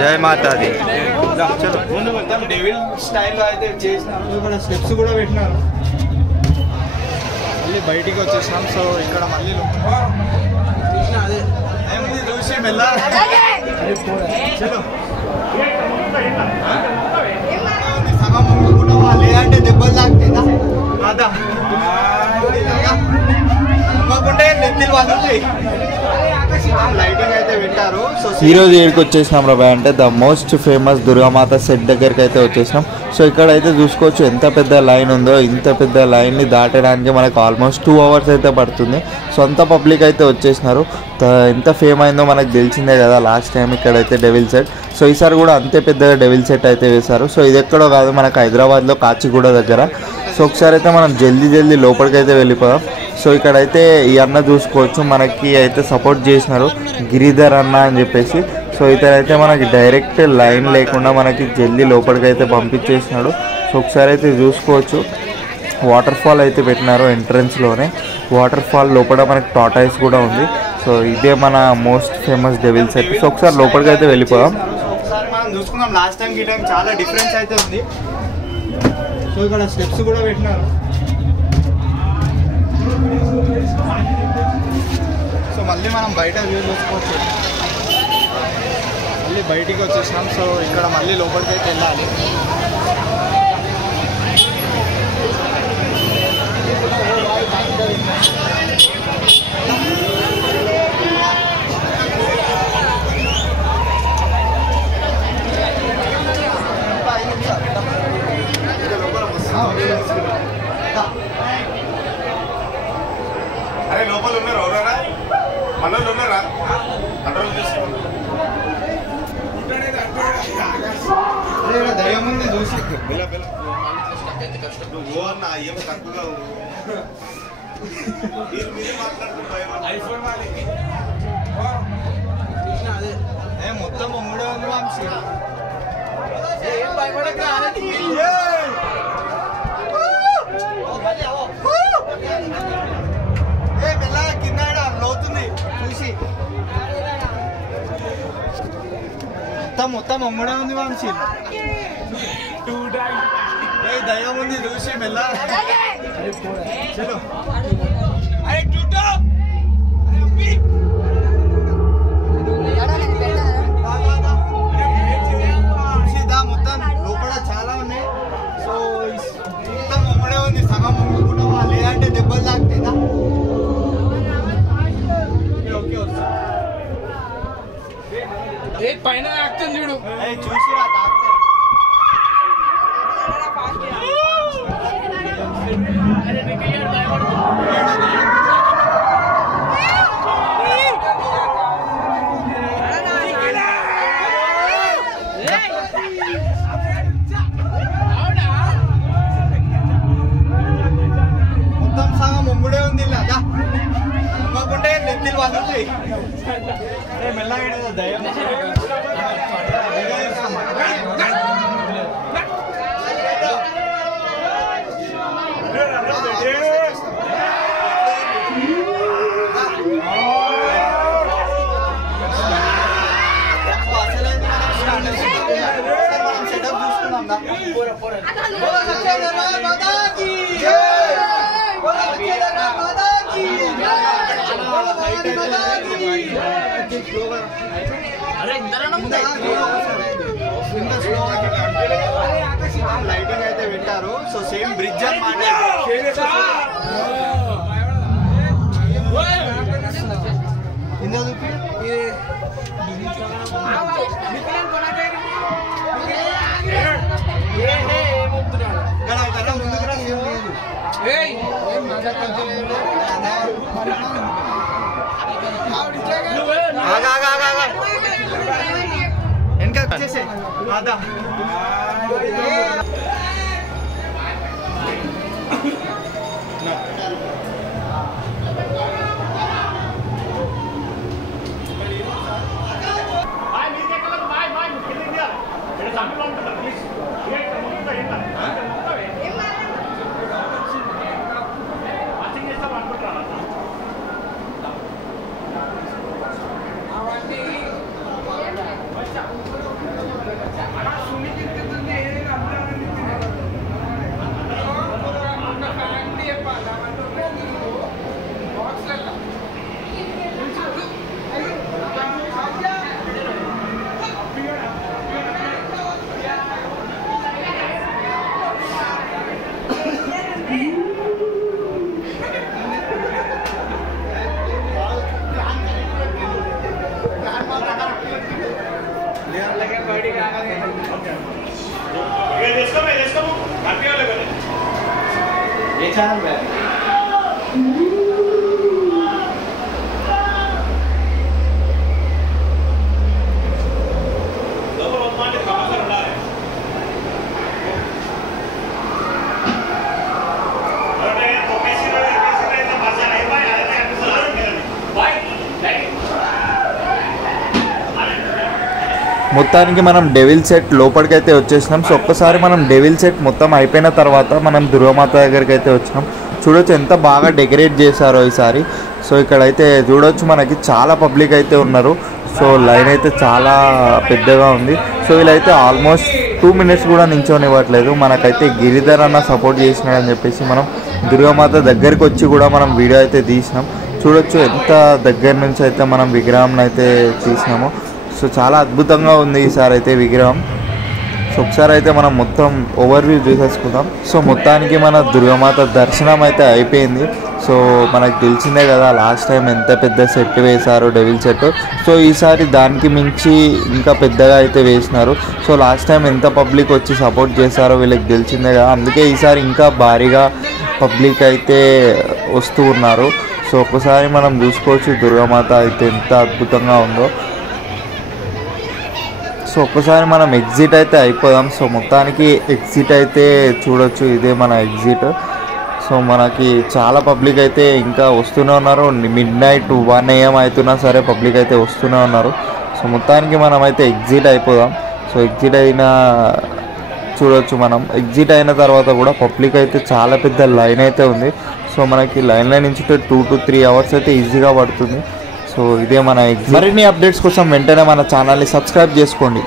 జై మాతా ది. ముందు మొత్తం డెవిల్ స్టైల్లో అయితే చేసినారు. ఇక్కడ స్టెప్స్ కూడా పెట్టినారు. మళ్ళీ బయటికి వచ్చేసినాం. సో ఇక్కడ మళ్ళీ అదే ఏముంది చూసి మెల్ల సగం ముట్టుకుంటావా లేదంటే దెబ్బలు తాకుతాయిదా అదా ఇవ్వకుంటే నెత్తిలు వదులుతాయి. లైటింగ్ అయితే పెట్టారు. సో ఈరోజు ఏడికి వచ్చేసినాం రా అంటే the most famous Durgamata set దగ్గరికి అయితే వచ్చేసినాం. సో ఇక్కడ అయితే చూసుకోవచ్చు ఎంత పెద్ద లైన్ ఉందో. ఇంత పెద్ద లైన్ని దాటడానికి మనకు ఆల్మోస్ట్ 2 hours అయితే పడుతుంది. సో అంత పబ్లిక్ అయితే వచ్చేసినారు. ఎంత ఫేమ్ అయిందో మనకు తెలిసిందే కదా లాస్ట్ టైం ఇక్కడైతే డెవిల్ సెట్. సో ఈసారి కూడా అంతే పెద్దగా డెవిల్ సెట్ అయితే వేశారు. సో ఇది ఎక్కడో కాదు, మనకు హైదరాబాద్లో కాచిగూడ దగ్గర. సో ఒకసారి అయితే మనం జల్దీ లోపలికి అయితే వెళ్ళిపోదాం. సో ఇక్కడైతే ఈ అన్న చూసుకోవచ్చు మనకి అయితే సపోర్ట్ చేసినారు, గిరిధర్ అన్న అని చెప్పేసి. సో ఇతనైతే మనకి డైరెక్ట్ లైన్ లేకుండా మనకి జల్దీ లోపలికి అయితే పంపించేసినాడు. సో ఒకసారి అయితే చూసుకోవచ్చు వాటర్ ఫాల్ అయితే పెట్టినారు ఎంట్రన్స్లోనే. వాటర్ ఫాల్ లోపల మనకి టాటాయిస్ కూడా ఉంది. సో ఇదే మన most famous devil set. So ఒకసారి లోపలికి అయితే వెళ్ళిపోదాం. ఒకసారి మనం చూసుకుందాం లాస్ట్ టైం ఈ టైం చాలా డిఫరెన్స్ అయితే ఉంది. సో ఇక్కడ స్టెప్స్ కూడా పెట్టినారు. సో మళ్ళీ మనం బయట వ్యూ చూసుకోవచ్చు. మళ్ళీ బయటికి వచ్చేసినాం. సో ఇక్కడ మళ్ళీ లోపలికి అయితే వెళ్ళాలి. అరే లోపల ఉన్నారు ఎవరారా మనోళ్ళు ఉన్నారా కంట్రోల్ చేసుకోండి. దయ్యం ఉంది చూసి నువ్వు అన్న ఏం తక్కువగా మీరు మాట్లాడుకుంటా మొత్తం 300 వంశీ కింద లోతుంది చూసి మొత్తం 300 ఉంది వంశీ. దయ్యం ఉంది చూసి మెల్ల చలో. మొత్తం లోపల చాలా ఉన్నాయి. సో మొత్తం 300 ఉంది. సగం ముట్టుకుంటావా లేదంటే దెబ్బలు తాకుతాయిదా. ఓకే వస్తా పైన తాకుతుంది చూడు చూసిరా తాకుతాయి. మొత్తం సగం ముంగుడే ఉంది లేదా ఇవ్వకుంటే నెత్తిలు వదులుతాయి. మెల్లగా దయ్యం సెటప్ చూసుకున్నాం. లైటింగ్ అయితే పెట్టారు. సో సేమ్ బ్రిడ్జ్ అన్నమాట. ఆగా వచ్చేసే అదా ये चैनल पे మొత్తానికి మనం డెవిల్ సెట్ లోపలికైతే వచ్చేసినాం. సో ఒక్కసారి మనం డెవిల్ సెట్ మొత్తం అయిపోయిన తర్వాత మనం దుర్గామాత దగ్గరికి అయితే వచ్చినాం. చూడొచ్చు ఎంత బాగా డెకరేట్ చేశారో ఈసారి. సో ఇక్కడైతే చూడొచ్చు మనకి చాలా పబ్లిక్ అయితే ఉన్నారు. సో లైన్ అయితే చాలా పెద్దగా ఉంది. సో వీళ్ళైతే ఆల్మోస్ట్ 2 minutes కూడా నించోనివ్వట్లేదు. మనకైతే గిరిధర్ అన్న సపోర్ట్ చేసినాడని చెప్పేసి మనం దుర్గామాత దగ్గరికి వచ్చి కూడా మనం వీడియో అయితే తీసినాం. చూడొచ్చు ఎంత దగ్గర నుంచి అయితే మనం విగ్రహం అయితే తీసినామో. సో చాలా అద్భుతంగా ఉంది ఈసారి అయితే విగ్రహం. సో ఒకసారి అయితే మనం మొత్తం ఓవర్వ్యూ చూసేసుకుందాం. సో మొత్తానికి మన దుర్గామాత దర్శనం అయితే అయిపోయింది. సో మనకు తెలిసిందే కదా లాస్ట్ టైం ఎంత పెద్ద సెట్ వేశారు డెవిల్ సెట్. సో ఈసారి దానికి మించి ఇంకా పెద్దగా అయితే వేసినారు. సో లాస్ట్ టైం ఎంత పబ్లిక్ వచ్చి సపోర్ట్ చేశారో వీళ్ళకి తెలిసిందే కదా. అందుకే ఈసారి ఇంకా భారీగా పబ్లిక్ అయితే వస్తూ ఉన్నారు. సో ఒకసారి మనం చూసుకోవచ్చు దుర్గామాత అయితే ఎంత అద్భుతంగా ఉందో. సో ఒక్కసారి మనం ఎగ్జిట్ అయితే అయిపోదాం. సో మొత్తానికి ఎగ్జిట్ అయితే చూడొచ్చు, ఇదే మన ఎగ్జిట్. సో మనకి చాలా పబ్లిక్ అయితే ఇంకా వస్తూనే ఉన్నారు. midnight 1 AM అవుతున్నా సరే పబ్లిక్ అయితే వస్తూనే ఉన్నారు. సో మొత్తానికి మనం అయితే ఎగ్జిట్ అయిపోదాం. సో ఎగ్జిట్ అయిన చూడొచ్చు మనం ఎగ్జిట్ అయిన తర్వాత కూడా పబ్లిక్ అయితే చాలా పెద్ద లైన్ అయితే ఉంది. సో మనకి లైన్లో నుంచి 2 to 3 hours అయితే ఈజీగా పడుతుంది. సో ఇదే మన ఎగ్జిట్. మరిన్ని అప్డేట్స్ కోసం వెంటనే మన ఛానల్ని సబ్స్క్రైబ్ చేసుకోండి.